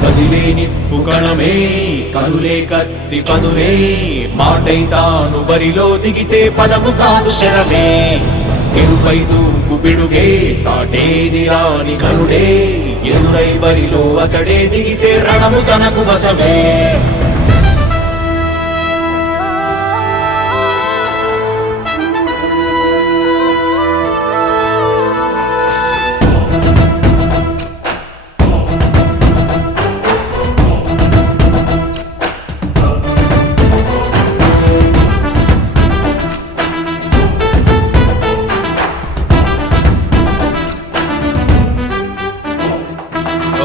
కదిలే నిప్పు కణమే కనులే కత్తి పనులే మాటై తాను బరిలో దిగితే పదము కాదు శరమే ఎరుపై దూకు పిడుగే సాటేది రాని కనుడే ఎదురై బరిలో అతడే దిగితే రణము తనకు వశమే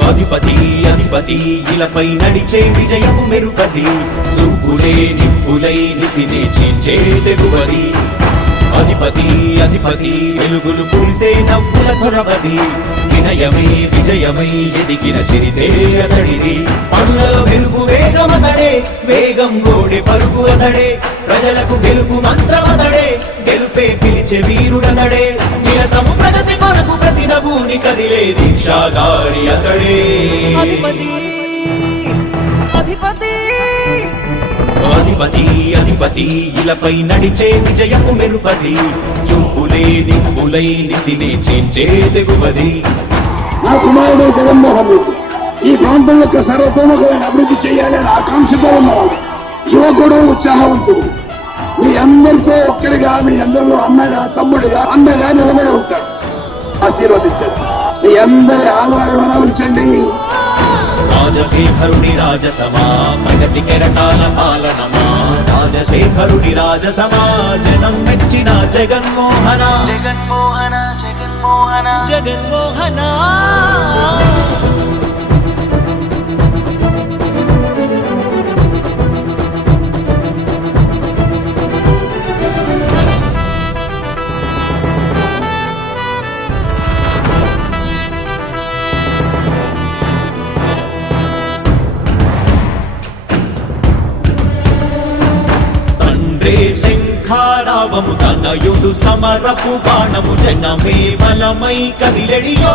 అధిపతి అధిపతి ఇలపై నడిచే విజయము మెరుపది చూపులే నిప్పులై నిసినే చీల్చే తెగువది అధిపతి అధిపతి వెలుగులు పులిసే నవ్వుల చొరవది వినయమై విజయమై ఎదిగిన చిరితే అతడిది పనులలో వెలుగు వేగమతడే వేగం ఓడే పరుగు అతడే ప్రజలకు గెలుపు మంత్రమతడే గెలుపే పిలిచే వీరుడతడే నిరతము ప్రగతి కొరకు ప్రతి నభూని కదిలే దీక్షాగారి అతడే అధిపతి అధిపతి అధిపతి అధిపతి ఇలపై నడిచే విజయము మెరుపది చూపులే నిప్పులై నిసినే చీల్చే తెగువది నా కుమారుడు జగన్మోహన్ రెడ్డి ఈ ప్రాంతం యొక్క సర్వతోముఖమైన అభివృద్ధి చేయాలని ఆకాంక్షతో ఉన్నవాడు యువకుడు ఉత్సాహవంతుడు మీ అందరితో ఒక్కరిగా మీ అందరిలో అన్నగా తమ్ముడిగా అన్నగా నిలబడి ఉంటాడు ఆశీర్వదించండి మీ అందరి ఆదరణ ఉంచండి రాజశేఖరుడి రాజసమా ప్రగతి కెరటాల పాలనమా రాజశేఖరుడి రాజసమా జనం మెచ్చిన జగన్మోహన జగన్మోహన జగన్మోహన జగన్మోహన శంఖారావము తనయుడు సమరపు బాణము జనమే బలమై కదిలెడియో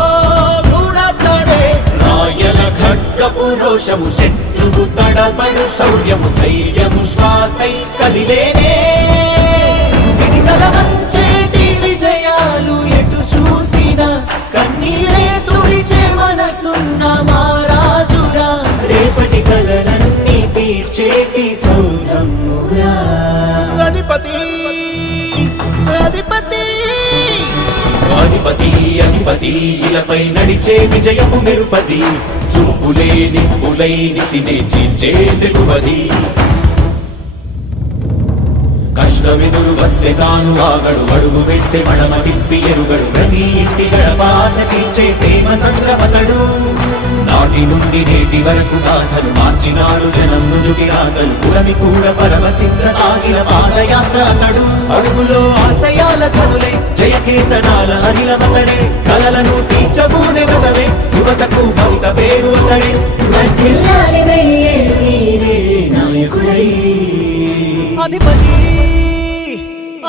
గూఢతడే రాయల ఖడ్గపు రోషము శత్రువు తడబడు శౌర్యము ధైర్యము శ్వాసై కదిలేనే ఇది కలవంచేటి విజయాలు ఎటు చూసిన కన్నీలే తుడిచే మనసున్న మారాజురా రేపటి కలలన్నీ తీర్చేటి సౌధమురా అధిపతి అధిపతి అధిపతి అధిపతి ఇలపై నడిచే విజయము మెరుపది చూపులే నిప్పులై నిసినే చీల్చే తెగువది కష్టమెదురు వస్తే తాను ఆగడు అడుగు వేస్తే మడమ తిప్పి ఎరుగడు ప్రతి ఇంటి గడపాస తీర్చే ప్రేమ సంద్రపతడు నాటి నుండి నేటి వరకు గాథలు మార్చినాడు జనం ముందుకి రాగలు పురమి కూడా పరవశించసాగిన పాదయాత్ర అతడు అడుగులో ఆశయాల కనులే జయకేతనాల అనిలమతడే కలలను తీర్చబూనే వ్రతమే యువతకు భవిత పేరు అతడే అధిపతి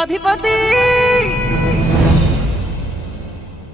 అధిపతి